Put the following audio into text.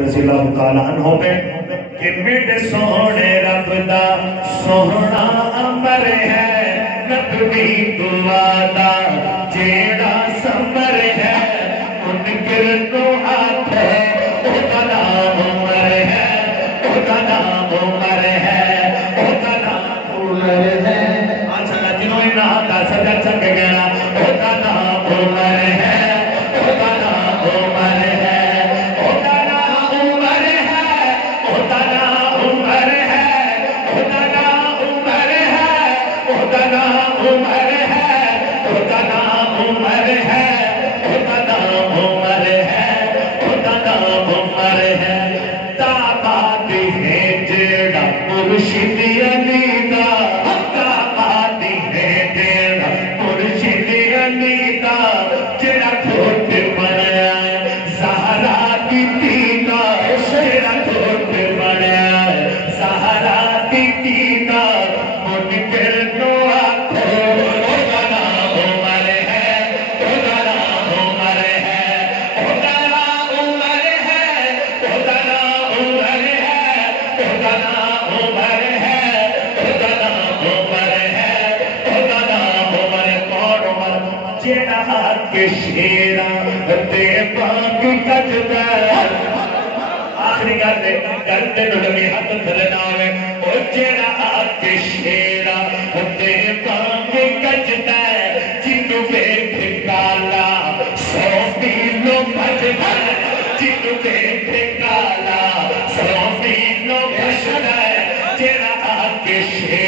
رضی اللہ تعالیٰ عنہ میں کہ میرے سونے رب دا سونا امر ہے نبی دعا دا جیڑا سمر ہے ان گردوں ہاتھ ہے او کا نام عمر ہے او کا نام عمر ہے او کا نام عمر ہے آچھا جنہوں نے نہا کا سجا چک گیا او کا نام عمر ہے او کا نام عمر ہے او کا نام عمر ہے او کا نام عمر ہے او کا نام عمر ہے او کا نام عمر ہے او کا نام عمر ہے او کا نام عمر ہے او کا نام عمر ہے تابات ہے جڑا مرشد علی دا تابات ہے جڑا مرشد علی دا جڑا کھوٹ بنیا سہارا کی تینا جڑا کھوٹ بنیا سہارا کی تینا منکر نو آکھو او کا نام عمر ہے او کا نام عمر ہے او کا نام عمر ہے او کا نام عمر ہے او کا نام عمر ہے او کا نام عمر ہے او کا نام عمر کون عمر جیڑا حق شیرا تے پاک کجدا آخری گل کرتے نڈمی ہاتھ تھلے ناوے او جیڑا حق شیرا تے پاک کجدا جنوں ویکھ کالا 100 میلوں بھجدا جنوں ویکھ کالا 100 میلوں بھجدا جیڑا حق شیرا